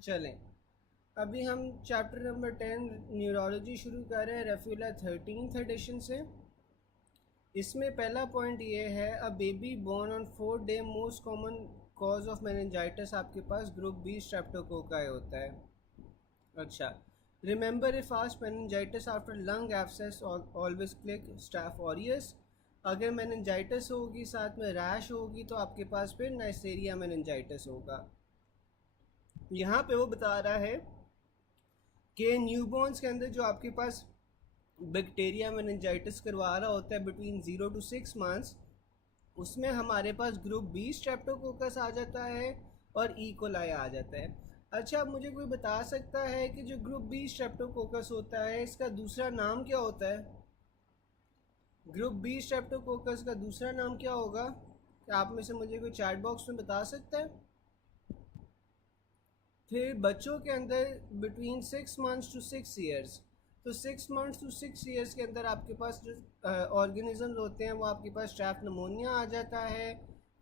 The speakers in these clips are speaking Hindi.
चलें, अभी हम चैप्टर नंबर 10 न्यूरोलॉजी शुरू कर रहे हैं रेफ्यूला 13th एडिशन से। इसमें पहला पॉइंट ये है, a baby born on 4th day most common cause of meningitis आपके पास ग्रुप बी स्ट्रेप्टोकोकाई होता है। अच्छा, remember if asked meningitis after lung abscess always click staph aureus. अगर मेनिंजाइटिस होगी साथ में रैश होगी तो आपके पास फिर नाइसेरिया मेनिंजाइटिस होगा। यहाँ पे वो बता रहा है कि न्यूबॉर्न्स के अंदर जो आपके पास बैक्टीरिया मेनिंजाइटिस करवा रहा होता है बिटवीन 0 to 6 months, उसमें हमारे पास ग्रुप बी स्ट्रेप्टोकोकस आ जाता है और कोलाई आ जाता है। अच्छा, अब मुझे कोई बता सकता है कि जो ग्रुप बी स्ट्रेप्टोकोकस होता है इसका दूसरा नाम क्या होता है? ग्रुप बी स्ट्रेप्टोकोकस का दूसरा नाम क्या होगा? क्या आप में से मुझे कोई चैट बॉक्स में बता सकता है? फिर बच्चों के अंदर बिटवीन 6 months to 6 years, तो 6 months to 6 years के अंदर आपके पास जो ऑर्गेनिजम्स होते हैं वो आपके पास स्ट्रेप नमोनिया आ जाता है,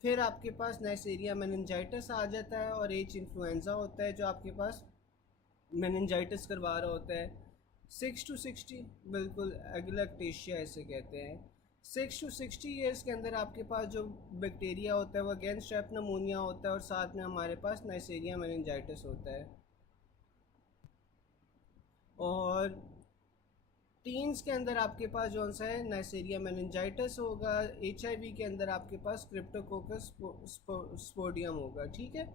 फिर आपके पास नाइसेरिया मेनिंजाइटिस आ जाता है और एच इन्फ्लुएंजा होता है जो आपके पास मेनिंजाइटिस करवा रहा होता है। 6 to 60, बिल्कुल एगलैक्टेशिया इसे कहते हैं। 6 to 60 years के अंदर आपके पास जो बैक्टीरिया होता है वो अगेन स्ट्रेप नमोनिया होता है और साथ में हमारे पास नाइसेरिया मेनिंजाइटिस होता है। और टीन्स के अंदर आपके पास जो सा है नाइसेरिया मेनिंजाइटिस होगा, HIV के अंदर आपके पास क्रिप्टोकोकस स्पोडियम होगा। ठीक है,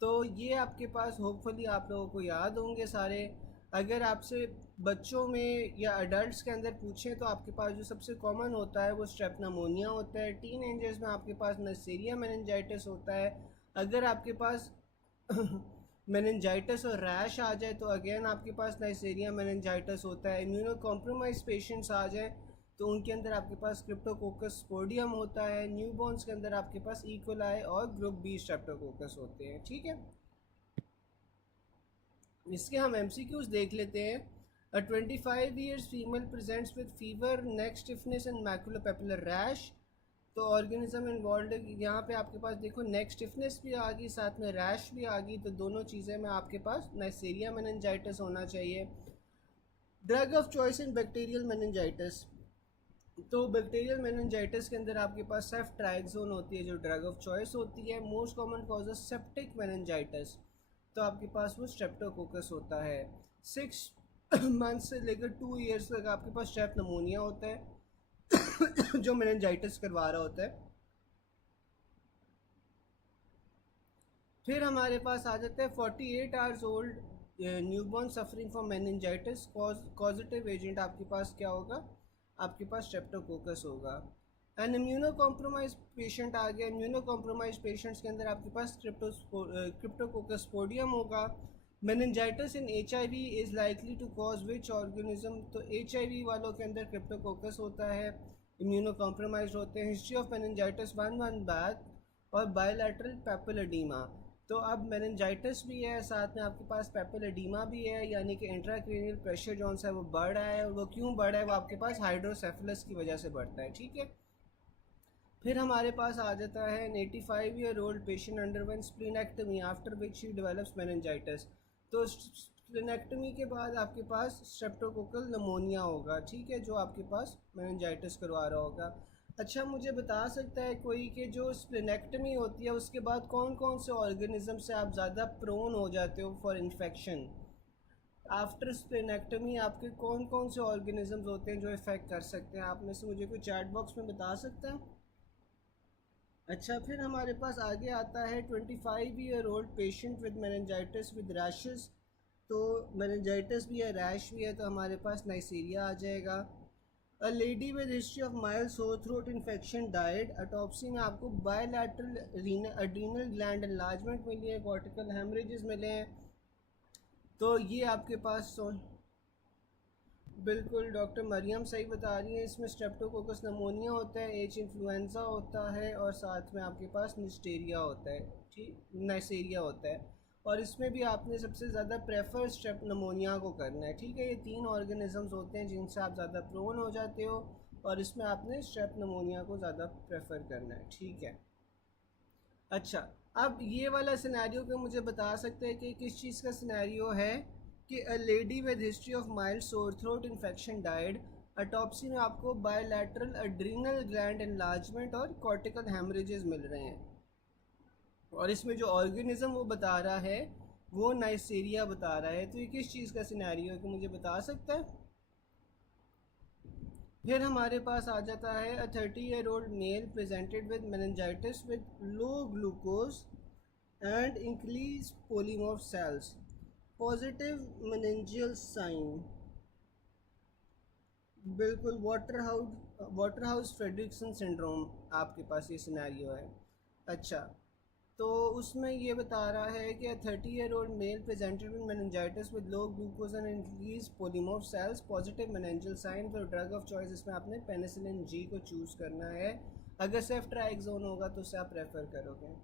तो ये आपके पास होपफुली आप लोगों को याद होंगे सारे। अगर आपसे बच्चों में या अडल्ट्स के अंदर पूछें तो आपके पास जो सबसे कॉमन होता है वो स्ट्रेप नमोनिया होता है। टीन एजर्स में आपके पास नाइसेरिया मेनिंजाइटिस होता है। अगर आपके पास मेनिंजाइटिस और रैश आ जाए तो अगेन आपके पास नाइसेरिया मेनिंजाइटिस होता है। इम्यूनो कॉम्प्रोमाइज पेशेंट्स आ जाए तो उनके अंदर आपके पास क्रिप्टोकोकस स्पोडियम होता है। न्यूबॉर्न्स के अंदर आपके पास कोलाई और ग्रुप बी स्ट्रेप्टोकोकस होते हैं। ठीक है, इसके हम MCQs देख लेते हैं। A 25 years female presents with fever, neck stiffness and maculopapular rash. तो ऑर्गेनिज्म इन्वॉल्व है, यहाँ पे आपके पास देखो नेक स्टिफनेस भी आ गई साथ में रैश भी आ गई, तो दोनों चीज़ें में आपके पास नाइसेरिया मेनिंजाइटिस होना चाहिए। Drug of choice in bacterial meningitis, तो बैक्टीरियल मेनिंजाइटिस के अंदर आपके पास सेफ्ट्राइक्सोन होती है जो ड्रग ऑफ चॉइस होती है। Most common cause of septic meningitis, तो आपके पास वो स्ट्रेप्टोकोकस होता है। 6 months से लेकर 2 years तक आपके पास स्ट्रेप नमोनिया होता है जो मेनिंजाइटिस करवा रहा होता है। फिर हमारे पास आ जाता है 48 hours old newborn suffering from meningitis, causative agent आपके पास क्या होगा? आपके पास स्ट्रेप्टोकोकस होगा। एंड इम्यूनो कॉम्प्रोमाइज पेशेंट आ गया। इम्यूनो कॉम्प्रोमाइज पेशेंट्स के अंदर आपके पास क्रिप्टोकोकस स्पोडियम होगा। Meningitis in HIV is likely to cause which organism, तो HIV वालों के अंदर क्रिप्टोकोकस होता है, इम्यूनो कॉम्प्रोमाइज होते हैं। History of meningitis 1 month back और बायोलैटरल पेपिलोडीमा, तो अब मेनिंजाइटिस भी है साथ में आपके पास पेपिलोडीमा भी है, यानी कि इंट्राक्रेनियल प्रेशर जो है वो बढ़ रहा है। और वो क्यों बढ़ रहा है? वो आपके पास हाइड्रोसेफलस की वजह से बढ़ता है। ठीक है, फिर हमारे पास आ जाता है an 85-year-old patient underwent splenectomy after which he develops meningitis, तो स्प्लीनेक्टमी के बाद आपके पास स्ट्रेप्टोकोकल नमोनिया होगा। ठीक है, जो आपके पास मेनिंजाइटिस करवा रहा होगा। अच्छा, मुझे बता सकता है कोई कि जो स्प्लीनेक्टमी होती है उसके बाद कौन कौन से ऑर्गेनिज्म से आप ज़्यादा प्रोन हो जाते हो फॉर इन्फेक्शन? आफ्टर स्प्लीनेक्टमी आपके कौन कौन से ऑर्गेनिजम्स होते हैं जो इफ़ेक्ट कर सकते हैं? आप में से मुझे कोई चैट बॉक्स में बता सकता है? अच्छा, फिर हमारे पास आगे आता है 25-year-old patient with meningitis with rashes, तो मेनिंजाइटिस भी है रैश भी है, तो हमारे पास नाइसीरिया आ जाएगा। A lady with history of mild sore throat infection died, autopsy में आपको बायलैटरल एड्रीनल ग्लैंड एनलार्जमेंट मिली है, कॉर्टिकल हेमरेजेस मिले हैं। तो ये आपके पास बिल्कुल डॉक्टर मरियम सही बता रही हैं, इसमें स्ट्रेप्टोकोकस नमोनिया होता है, एच इन्फ्लुएंजा होता है और साथ में आपके पास निस्टेरिया होता है, ठीक नाइसेरिया होता है। और इसमें भी आपने सबसे ज़्यादा प्रेफर स्ट्रेप नमोनिया को करना है। ठीक है, ये 3 ऑर्गेनिजम्स होते हैं जिनसे आप ज़्यादा प्रोन हो जाते हो और इसमें आपने स्ट्रेप नमोनिया को ज़्यादा प्रेफर करना है। ठीक है, अच्छा, अब ये वाला सिनेरियो पे मुझे बता सकते हैं कि किस चीज़ का सिनेरियो है कि a lady with history of mild sore throat infection died. Autopsy में आपको बायलैटरल एड्रीनल ग्लैंड एनलार्जमेंट और कॉर्टिकल हेमरेजेस मिल रहे हैं, और इसमें जो ऑर्गेनिज्म वो बता रहा है वो नाइसेरिया बता रहा है। तो ये किस चीज़ का सिनेरियो है कि मुझे बता सकता है? फिर हमारे पास आ जाता है a 30-year-old male presented with meningitis with low glucose and increase polymorph cells, positive meningeal sign. बिल्कुल वाटर हाउस फ्रेडरिक्सन सिंड्रोम आपके पास ये सिनेरियो है। अच्छा, तो उसमें ये बता रहा है कि 30-year-old male presented with meningitis with low glucose and increase polymorph cells, positive meningeal sign. तो ड्रग ऑफ चॉइस इसमें आपने पेनिसिलिन जी को चूज़ करना है। अगर सेफ्ट्राइक्सोन होगा तो उसे आप रेफ़र करोगे।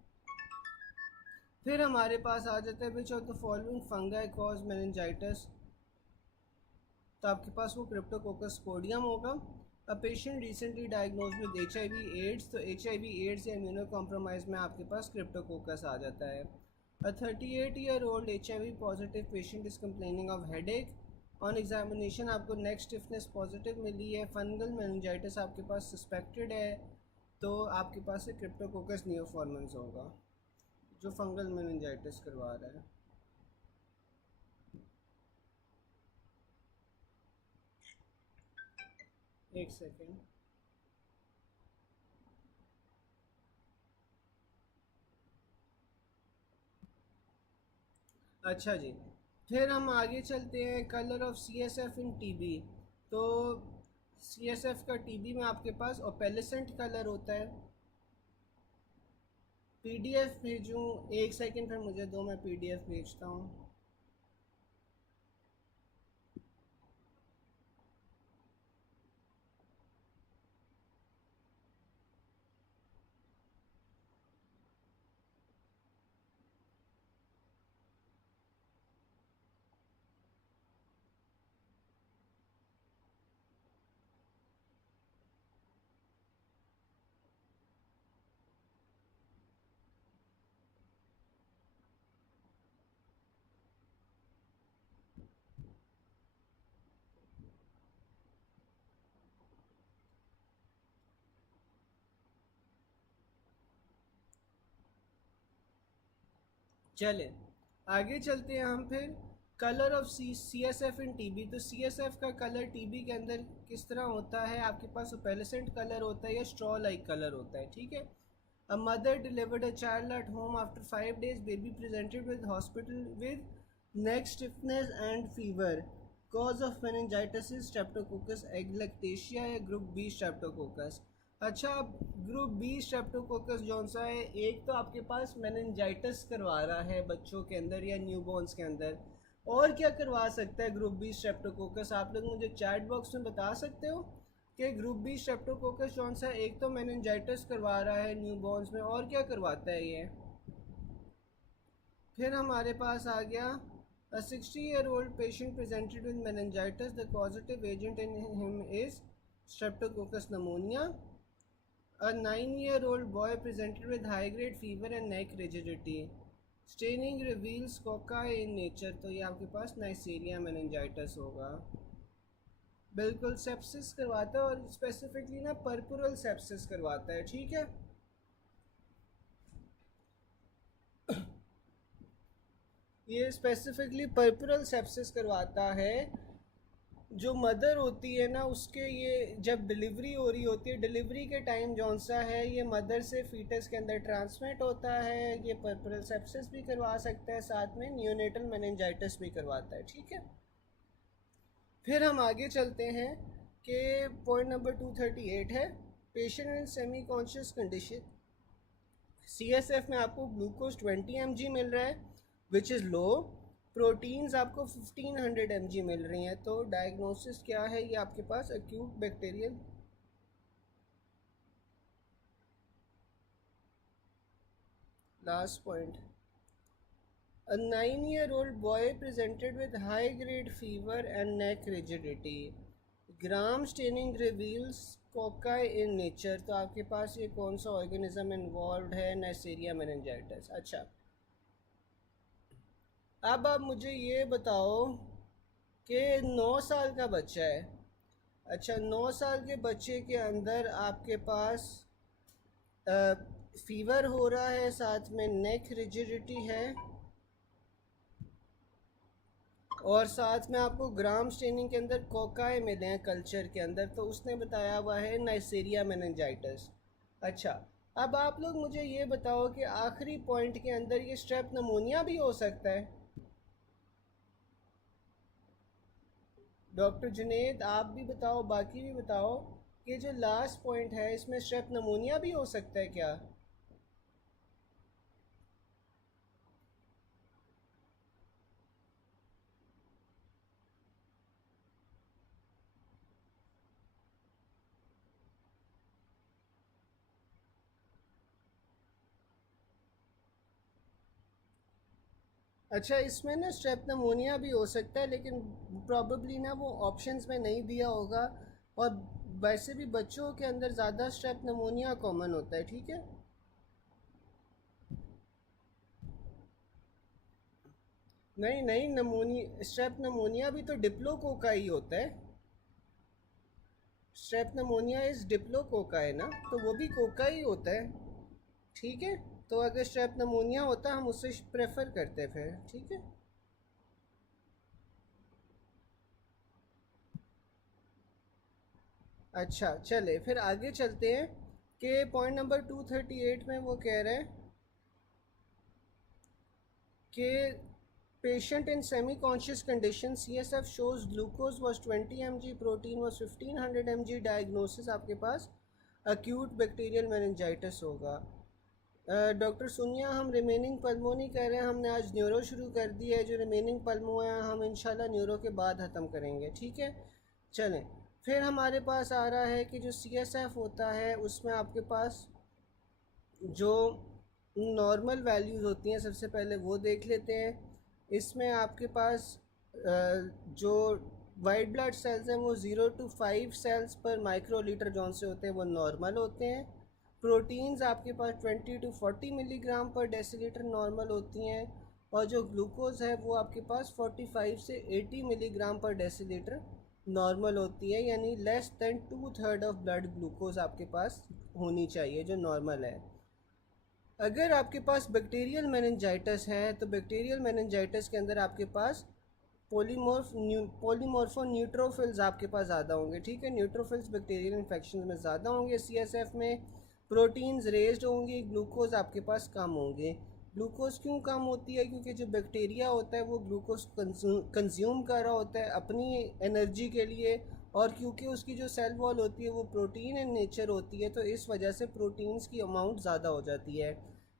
फिर हमारे पास आ जाता है which of the following fungi cause meningitis. तो आपके पास वो क्रिप्टोकोकस स्पोडियम होगा। A patient recently diagnose with HIV AIDS. तो HIV एड्स या इम्यूनो कॉम्प्रोमाइज़ में आपके पास क्रिप्टोकोकस आ जाता है। A 38-year-old HIV positive patient is complaining of headache. On examination आपको नेक स्टिफनेस पॉजिटिव मिली है। फंगल मेनिंजाइटिस आपके पास सस्पेक्टेड है, तो आपके पास से क्रिप्टोकोकस नियोफॉर्मन्स होगा जो फंगल मेनिंजाइटिस करवा रहा है। एक सेकेंड। अच्छा जी, फिर हम आगे चलते हैं colour of CSF in TB। तो CSF का TB में आपके पास ओपेलेसेंट कलर होता है। PDF भेजूँ? एक सेकंड फिर मुझे दो, मैं PDF भेजता हूँ। चले आगे चलते हैं हम फिर colour of CSF in TB। तो CSF का कलर TB के अंदर किस तरह होता है? आपके पास पेलेसेंट कलर होता है या स्ट्रॉ लाइक कलर होता है, ठीक है। A mother delivered a child at home after 5 days, baby presented with hospital with neck stiffness and fever, cause of meningitis streptococcus agalactiae या ग्रुप बी स्ट्रेप्टोकोकस। अच्छा, अब ग्रुप बी स्ट्रेप्टोकोकस जौन सा है, एक तो आपके पास मेनिंजाइटिस करवा रहा है बच्चों के अंदर या न्यूबॉर्न्स के अंदर, और क्या करवा सकता है ग्रुप बी स्ट्रेप्टोकोकस? आप लोग मुझे चैट बॉक्स में बता सकते हो कि ग्रुप बी स्ट्रेप्टोकोकस जौन सा एक तो मेनिंजाइटिस करवा रहा है न्यूबॉर्न्स में, और क्या करवाता है ये? फिर हमारे पास आ गया a 60-year-old patient presented with meningitis. The causative agent in him is Streptococcus pneumonia. A 9-year-old boy presented with high-grade fever and neck rigidity. Staining reveals cocci in nature. तो ये आपके पास नाइसेरिया मेनिंजाइटिस होगा। बिल्कुल सेप्सिस करवाता है, और स्पेसिफिकली ना पर्पुरल सेप्सिस करवाता है, ठीक है। ये स्पेसिफिकली पर्पुरल सेप्सिस करवाता है। जो मदर होती है ना, उसके ये जब डिलीवरी हो रही होती है, डिलीवरी के टाइम जौन सा है ये मदर से फीटस के अंदर ट्रांसमिट होता है। ये पर्पुरल सेप्सिस भी करवा सकता है, साथ में नियोनेटल मेनिंजाइटिस भी करवाता है, ठीक है। फिर हम आगे चलते हैं कि पॉइंट नंबर 238 है patient in semi conscious condition. CSF में आपको ग्लूकोज 20 mg मिल रहा है विच इज़ लो। प्रोटीन्स आपको 1500 mg मिल रही हैं। तो डायग्नोसिस क्या है? ये आपके पास acute bacterial. Last point, a 9-year-old boy presented with high grade fever and neck rigidity. Gram staining reveals cocci in nature, तो आपके पास ये कौन सा ऑर्गेनिज्म इन्वॉल्व है? Neisseria meningitis. अच्छा, अब आप मुझे ये बताओ कि 9 साल का बच्चा है। अच्छा, 9 साल के बच्चे के अंदर आपके पास फीवर हो रहा है, साथ में नेक रिजिडिटी है, और साथ में आपको ग्राम स्टेनिंग के अंदर कोकाई मिले हैं कल्चर के अंदर, तो उसने बताया हुआ है नाइसेरिया मेनिंजाइटिस। अच्छा, अब आप लोग मुझे ये बताओ कि आखिरी पॉइंट के अंदर ये स्ट्रेप नमोनिया भी हो सकता है? डॉक्टर जुनेद आप भी बताओ, बाकी भी बताओ कि जो लास्ट पॉइंट है इसमें स्ट्रेप नमोनिया भी हो सकता है क्या? अच्छा, इसमें ना स्ट्रेप नमोनिया भी हो सकता है, लेकिन प्रॉबेबली ना वो ऑप्शंस में नहीं दिया होगा। और वैसे भी बच्चों के अंदर ज़्यादा स्ट्रेप नमोनिया कॉमन होता है, ठीक है। नहीं नहीं, नमोनिया, स्ट्रेप नमोनिया भी तो डिप्लोकोका ही होता है। स्ट्रेप नमोनिया इज डिप्लोकोका है ना, तो वो भी कोका ही होता है, ठीक है। तो अगर स्ट्रेप नमोनिया होता हम उससे प्रेफर करते फिर, ठीक है। अच्छा चले फिर आगे चलते हैं कि पॉइंट नंबर 238 में वो कह रहे हैं कि patient in semi-conscious condition, CSF shows glucose was 20 mg, protein was 1500 mg, diagnosis आपके पास acute bacterial meningitis होगा। डॉक्टर सुनिया, हम रिमेनिंग पल्मो नहीं कर रहे हैं, हमने आज न्यूरो शुरू कर दी है। जो रिमेनिंग पल्मो है हम इंशाल्लाह न्यूरो के बाद ख़त्म करेंगे, ठीक है। चलें, फिर हमारे पास आ रहा है कि जो CSF होता है उसमें आपके पास जो नॉर्मल वैल्यूज़ होती हैं सबसे पहले वो देख लेते हैं। इसमें आपके पास जो वाइट ब्लड सेल्स हैं वो 0 to 5 सेल्स पर माइक्रोलीटर जौन से होते हैं वो नॉर्मल होते हैं। प्रोटीन्स आपके पास 20 to 40 मिलीग्राम पर डेसीलीटर नॉर्मल होती हैं, और जो ग्लूकोज है वो आपके पास 45 से 80 मिलीग्राम पर डेसीलीटर नॉर्मल होती है, यानी less than 2/3 of blood glucose आपके पास होनी चाहिए जो नॉर्मल है। अगर आपके पास बैक्टीरियल मेनिंजाइटिस है तो बैक्टीरियल मेनिंजाइटिस के अंदर आपके पास पॉलीमॉर्फो न्यूट्रोफिल्स आपके पास ज़्यादा होंगे, ठीक है। न्यूट्रोफिल्स बैक्टीरियल इन्फेक्शन में ज़्यादा होंगे। CSF में प्रोटीन्स रेज्ड होंगी, ग्लूकोज आपके पास कम होंगे। ग्लूकोज क्यों कम होती है? क्योंकि जो बैक्टीरिया होता है वो ग्लूकोज कंज्यूम कर रहा होता है अपनी एनर्जी के लिए, और क्योंकि उसकी जो सेल वॉल होती है वो प्रोटीन इन नेचर होती है, तो इस वजह से प्रोटीन्स की अमाउंट ज़्यादा हो जाती है।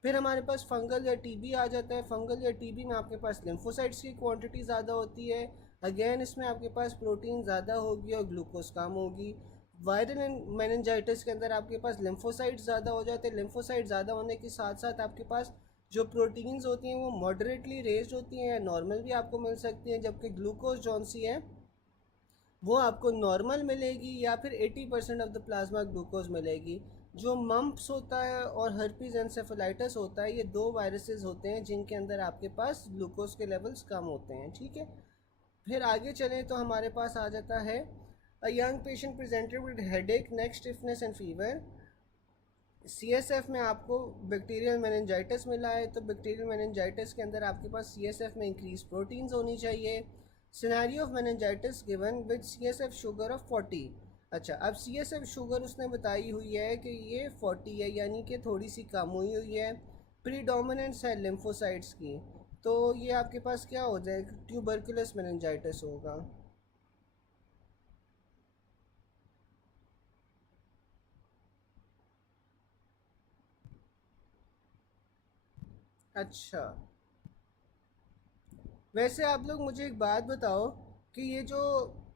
फिर हमारे पास फंगल या टीबी आ जाता है। फंगल या टीबी में आपके पास लिम्फोसाइट्स की क्वांटिटी ज़्यादा होती है। अगेन इसमें आपके पास प्रोटीन ज़्यादा होगी और ग्लूकोज कम होगी। वायरल मेनिंजाइटिस के अंदर आपके पास लिम्फोसाइट्स ज़्यादा हो जाते हैं। लिम्फोसाइट ज़्यादा होने के साथ साथ आपके पास जो प्रोटीन्स होती हैं वो मॉडरेटली रेज्ड होती हैं, नॉर्मल भी आपको मिल सकती हैं, जबकि ग्लूकोज जौन सी है वो आपको नॉर्मल मिलेगी या फिर 80% ऑफ द प्लाज्मा ग्लूकोज मिलेगी। जो मम्प्स होता है और हर्पीज एंसेफेलाइटिस होता है, ये दो वायरसेस होते हैं जिनके अंदर आपके पास ग्लूकोज के लेवल्स कम होते हैं, ठीक है। फिर आगे चलें तो हमारे पास आ जाता है a young patient presented with headache, neck stiffness and fever. CSF में आपको बैक्टीरियल मेनिंजाइटिस मिला है, तो बैक्टीरियल मेनिंजाइटिस के अंदर आपके पास CSF में इंक्रीज प्रोटीन्स होनी चाहिए। Scenario of meningitis given with CSF sugar of 40। अच्छा, अब CSF शुगर उसने बताई हुई है कि ये 40 है, यानी कि थोड़ी सी कम हुई हुई है। प्रीडोमिनेंस है लिम्फोसाइट्स की, तो ये आपके पास क्या हो जाएगा? ट्यूबरकुलस मेनिंजाइटिस होगा। अच्छा, वैसे आप लोग मुझे एक बात बताओ कि ये जो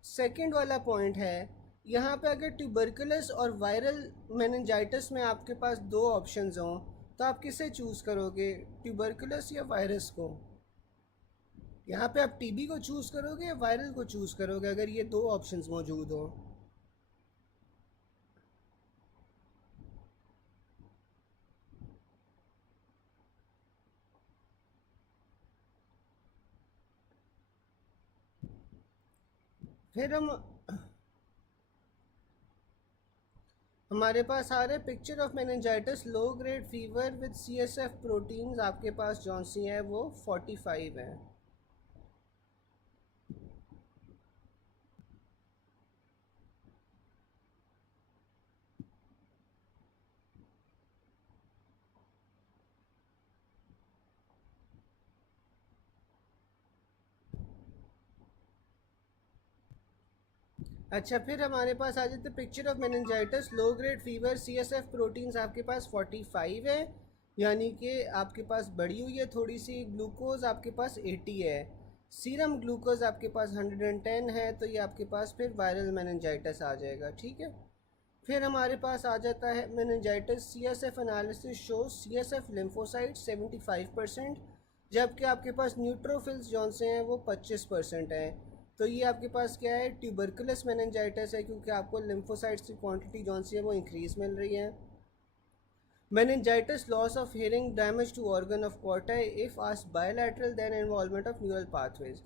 सेकंड वाला पॉइंट है, यहाँ पे अगर ट्यूबरकुलस और वायरल मेनिंजाइटिस में आपके पास दो ऑप्शंस हों तो आप किसे चूज़ करोगे, ट्यूबरकुलस या वायरस को? यहाँ पे आप टीबी को चूज़ करोगे या वायरल को चूज़ करोगे अगर ये दो ऑप्शंस मौजूद हों? फिर हमारे पास आ रहे picture of meningitis low grade fever with CSF proteins, आपके पास जौन सी है वो 45 है। अच्छा, फिर हमारे पास आ जाते picture of meningitis low grade fever CSF proteins आपके पास 45 है, यानी कि आपके पास बढ़ी हुई है थोड़ी सी। ग्लूकोज आपके पास 80 है, सीरम ग्लूकोज आपके पास 110 है, तो ये आपके पास फिर वायरल मेनिंजाइटिस आ जाएगा। ठीक है, फिर हमारे पास आ जाता है meningitis CSF analysis show CSF lymphocyte 75%, जबकि आपके पास न्यूट्रोफिल्स जौन से हैं वो 25% हैं। तो ये आपके पास क्या है, ट्यूबरकुलस मेनिंजाइटिस है, क्योंकि आपको लिम्फोसाइट्स की क्वांटिटी जौन सी है वो इंक्रीज मिल रही है। meningitis loss of hearing damage to organ of corti if asked bilateral then involvement of neural pathways।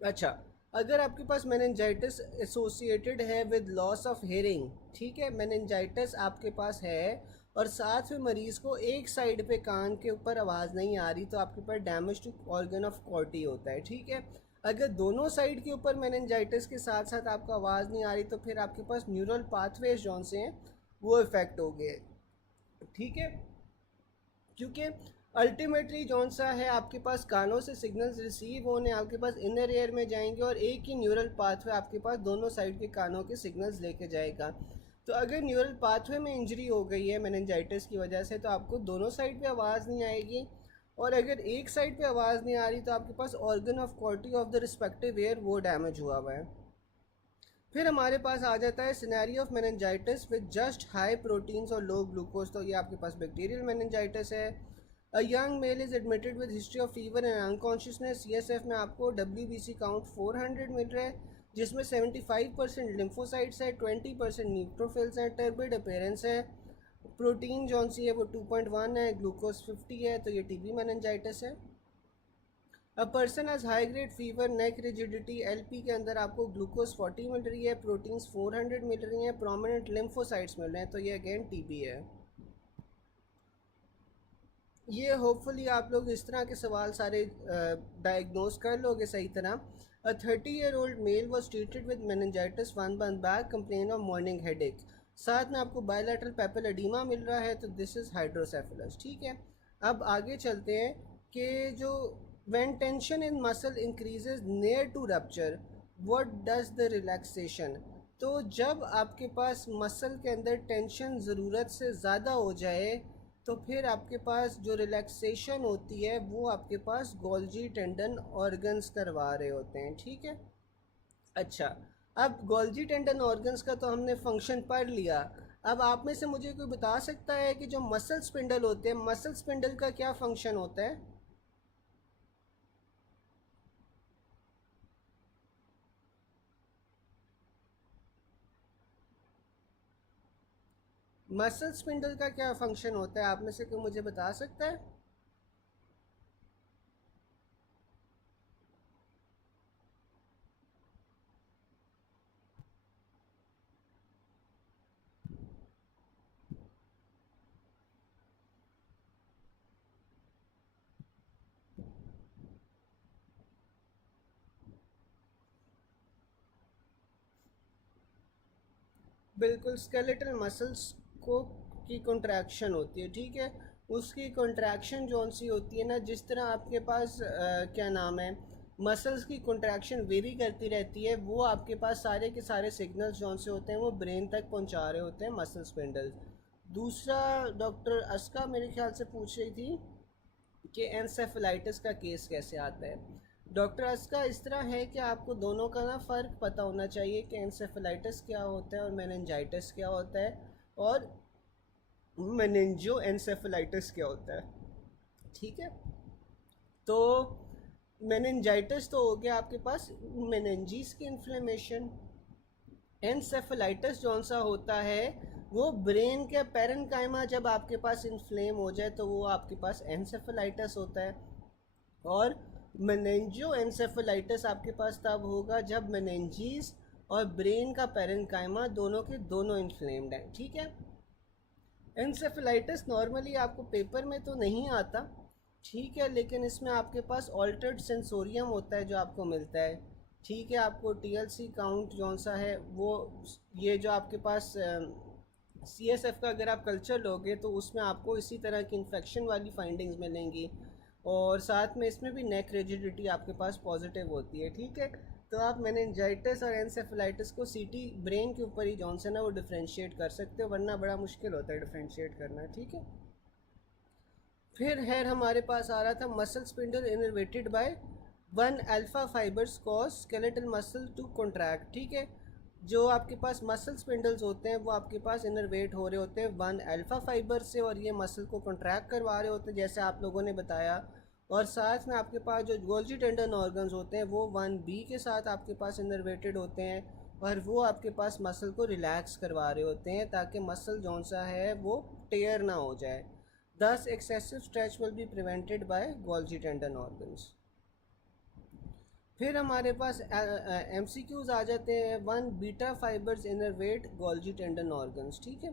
अच्छा, अगर आपके पास मेनिंजाइटिस एसोसिएटेड है विद लॉस ऑफ हेयरिंग, ठीक है, मेनिंजाइटिस आपके पास है और साथ में मरीज़ को एक साइड पे कान के ऊपर आवाज़ नहीं आ रही, तो आपके पास damage to organ of Corti होता है। ठीक है, अगर दोनों साइड के ऊपर मेनिंजाइटिस के साथ साथ आपको आवाज़ नहीं आ रही, तो फिर आपके पास न्यूरल पाथवेज जौन से हैं वो इफ़ेक्ट हो गए। ठीक है, क्योंकि अल्टीमेटली जौन सा है आपके पास कानों से सिग्नल्स रिसीव होने आपके पास इनर एयर में जाएंगे और एक ही न्यूरल पाथवे आपके पास दोनों साइड के कानों के सिग्नल्स लेके जाएगा। तो अगर न्यूरल पाथवे में इंजरी हो गई है मेनिंजाइटिस की वजह से, तो आपको दोनों साइड पे आवाज़ नहीं आएगी, और अगर एक साइड पे आवाज़ नहीं आ रही तो आपके पास organ of Corti of the respective ear वो डैमेज हुआ हुआ है। फिर हमारे पास आ जाता है scenario of meningitis with just high proteins और लो ग्लूकोज, तो ये आपके पास बैक्टीरियल मेनिंजाइटिस है। A young mail is admitted with history of fever and unconsciousness. CSF में आपको WBC काउंट 400 मिल रहा है, जिसमें 75% लिम्फोसाइट्स है, 20% न्यूट्रोफिल्स हैं, टर्बिड अपीयरेंस है, प्रोटीन जौन सी है वो 2.1 है, ग्लूकोज 50 है, तो ये TB मेनिंजाइटिस है। A person has high grade fever neck rigidity, LP के अंदर आपको ग्लूकोज 40 मिल रही है, प्रोटीन्स 400 मिल रही हैं, प्रोमिनेंट लिम्फोसाइट्स मिल रहे हैं, तो ये अगेन TB है। ये होपफुली आप लोग इस तरह के सवाल सारे डायग्नोज कर लोगे सही तरह। A 30-year-old male was treated with meningitis 1 month back, complain of morning headache, साथ में आपको बायलैटरल पेपिलोएडिमा मिल रहा है, तो दिस इज़ हाइड्रोसेफलस। ठीक है, अब आगे चलते हैं कि जो when tension in muscle increases near to rupture what does the relaxation. तो जब आपके पास मसल के अंदर टेंशन ज़रूरत से ज़्यादा हो जाए, तो फिर आपके पास जो रिलैक्सेशन होती है वो आपके पास गोल्जी टेंडन ऑर्गन्स करवा रहे होते हैं। ठीक है, अच्छा, अब गोल्जी टेंडन ऑर्गन्स का तो हमने फंक्शन पढ़ लिया। अब आप में से मुझे कोई बता सकता है कि जो मसल स्पिंडल होते हैं, मसल स्पिंडल का क्या फंक्शन होता है? मसल स्पिंडल का क्या फंक्शन होता है, आप में से कोई मुझे बता सकता है? बिल्कुल, स्केलेटल मसल्स को की कंट्रैक्शन होती है। ठीक है, उसकी कंट्रैक्शन जौन सी होती है ना, जिस तरह आपके पास क्या नाम है, मसल्स की कंट्रैक्शन वेरी करती रहती है, वो आपके पास सारे के सारे सिग्नल्स जौन से होते हैं वो ब्रेन तक पहुंचा रहे होते हैं मसल स्पिंडल्स। दूसरा, डॉक्टर अस्का मेरे ख्याल से पूछ रही थी कि एनसेफेलाइटिस का केस कैसे आता है। डॉक्टर अस्का, इस तरह है कि आपको दोनों का ना फ़र्क पता होना चाहिए कि एनसेफेलाइटिस क्या होता है और मेनिंजाइटिस क्या होता है, और मेनिंजियो एनसेफेलाइटिस क्या होता है। ठीक है, तो मेनिंजाइटिस तो हो गया आपके पास मेनिंजीज की इन्फ्लेमेशन। एनसेफेलाइटिस जौन सा होता है वो ब्रेन के पेरेन्काइमा जब आपके पास इन्फ्लेम हो जाए तो वो आपके पास एनसेफेलाइटिस होता है। और मेनिंजियोएन्सेफेलाइटिस आपके पास तब होगा जब मेनिंजीज और ब्रेन का पेरेन्काइमा दोनों के दोनों इन्फ्लेम्ड हैं, ठीक है। एन्सेफेलाइटिस नॉर्मली आपको पेपर में तो नहीं आता, ठीक है, लेकिन इसमें आपके पास ऑल्टर्ड सेंसोरियम होता है जो आपको मिलता है, ठीक है। आपको टीएलसी काउंट जौन सा है वो, ये जो आपके पास सीएसएफ का अगर आप कल्चर लोगे तो उसमें आपको इसी तरह की इन्फेक्शन वाली फाइंडिंग्स मिलेंगी, और साथ में इसमें भी नेक रिजिडिटी आपके पास पॉजिटिव होती है, ठीक है। तो आप मेनिंजाइटिस और एनसेफेलाइटिस को सीटी ब्रेन के ऊपर ही जौन से ना वो डिफ्रेंशिएट कर सकते हो, वरना बड़ा मुश्किल होता है डिफ्रेंशिएट करना, ठीक है। फिर है हमारे पास आ रहा था muscle spindle innervated by one alpha fibers cause skeletal muscle to contract, ठीक है। जो आपके पास मसल स्पिंडल्स होते हैं वो आपके पास इनरवेट हो रहे होते हैं वन अल्फा फाइबर से, और ये मसल को कॉन्ट्रैक्ट करवा रहे होते हैं जैसे आप लोगों ने बताया। और साथ में आपके पास जो गोल्जी टेंडन ऑर्गन्स होते हैं वो वन बी के साथ आपके पास इनरवेटेड होते हैं, और वो आपके पास मसल को रिलैक्स करवा रहे होते हैं ताकि मसल जौन सा है वो टेयर ना हो जाए। Thus excessive stretch will be prevented by Golgi tendon organs. फिर हमारे पास एमसीक्यूज आ जाते हैं one beta fibres innervate Golgi tendon organs, ठीक है।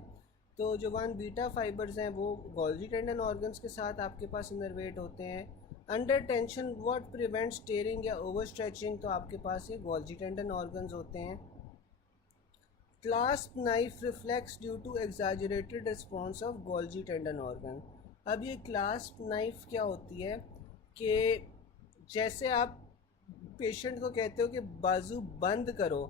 तो जो वन बीटा फाइबर्स हैं वो गोल्जी टेंडन ऑर्गन्स के साथ आपके पास इनरवेट होते हैं। Under tension what prevents tearing या ओवर स्ट्रेचिंग, तो आपके पास ये गोल्जी टेंडन ऑर्गन्स होते हैं। Clasp knife reflex due to exaggerated response of Golgi tendon organ. अब ये क्लास्प नाइफ क्या होती है कि जैसे आप पेशेंट को कहते हो कि बाजू बंद करो,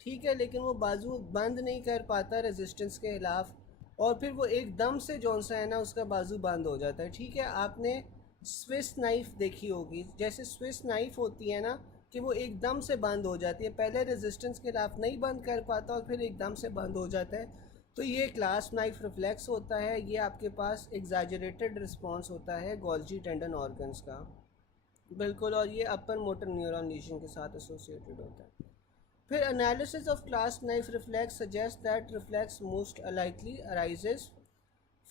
ठीक है, लेकिन वो बाजू बंद नहीं कर पाता रेजिस्टेंस के खिलाफ, और फिर वो एकदम से जौन सा है ना उसका बाजू बंद हो जाता है, ठीक है। आपने स्विस नाइफ देखी होगी, जैसे स्विस नाइफ होती है ना कि वो एकदम से बंद हो जाती है, पहले रेजिस्टेंस के खिलाफ नहीं बंद कर पाता और फिर एकदम से बंद हो जाता है, तो ये क्लास्प नाइफ रिफ्लेक्स होता है। ये आपके पास एग्जैजरेटेड रिस्पॉन्स होता है गोल्जी टेंडन ऑर्गन्स का, बिल्कुल, और ये अपर मोटर न्यूरॉन लीजन के साथ एसोसिएटेड होता है। फिर analysis of clasp knife reflex suggest that reflex most likely arises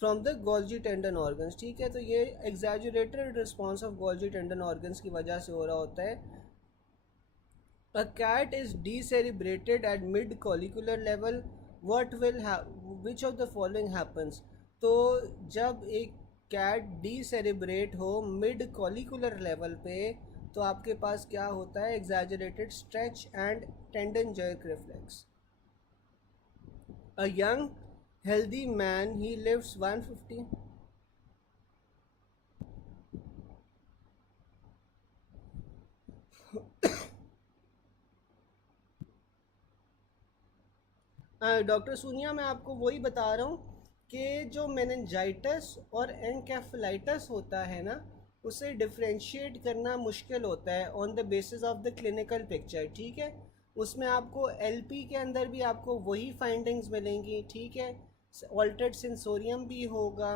from the Golgi tendon organs, ठीक है। तो ये exaggerated response of Golgi tendon organs की वजह से हो रहा होता है। A cat is decerebrated at mid collicular level. Which of the following happens? तो जब एक कैट डीसेरेब्रेट हो मिड कॉलिकुलर लेवल पे तो आपके पास क्या होता है? Exaggerated stretch and tendon jerk reflex. A young healthy man, he lives 150 doctor Sonia, मैं आपको वही बता रहा हूँ कि जो मेनिंजाइटिस और एनकेफेलाइटिस होता है ना उसे डिफ्रेंशिएट करना मुश्किल होता है on the basis of the clinical picture, ठीक है। उसमें आपको एलपी के अंदर भी आपको वही फाइंडिंग्स मिलेंगी, ठीक है। ऑल्टर्ड सेंसोरियम भी होगा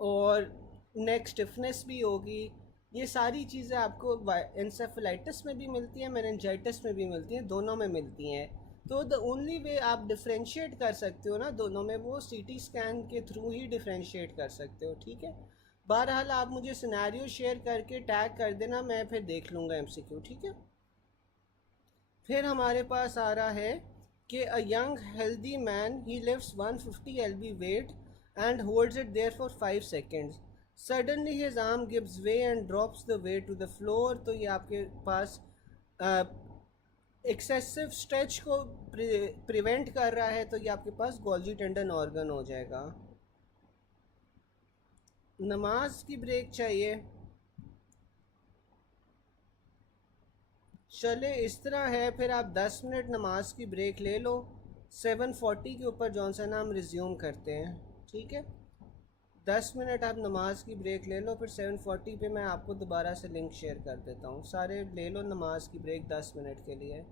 और नेक स्टिफनेस भी होगी, ये सारी चीज़ें आपको एनसेफेलाइटिस में भी मिलती हैं, मेनिंजाइटिस में भी मिलती हैं, दोनों में मिलती हैं। तो द ओनली वे आप डिफ्रेंशिएट कर सकते हो ना दोनों में, वो सीटी स्कैन के थ्रू ही डिफ्रेंशिएट कर सकते हो, ठीक है। बहरहाल आप मुझे सिनेरियो शेयर करके टैग कर देना, मैं फिर देख लूँगा एमसीक्यू, ठीक है। फिर हमारे पास आ रहा है कि a young healthy man he lifts 150 lb weight and holds it there for 5 seconds. Suddenly his arm gives way and drops the weight to the floor. तो ये आपके पास एक्सेसिव स्ट्रेच को प्रिवेंट कर रहा है, तो ये आपके पास गोल्जी टेंडन ऑर्गन हो जाएगा। नमाज की ब्रेक चाहिए, चले इस तरह है, फिर आप 10 मिनट नमाज की ब्रेक ले लो, 7:40 के ऊपर जौन सा नाम रिज्यूम करते हैं, ठीक है। 10 मिनट आप नमाज की ब्रेक ले लो, फिर 7:40 पे मैं आपको दोबारा से लिंक शेयर कर देता हूँ। सारे ले लो नमाज की ब्रेक 10 मिनट के लिए।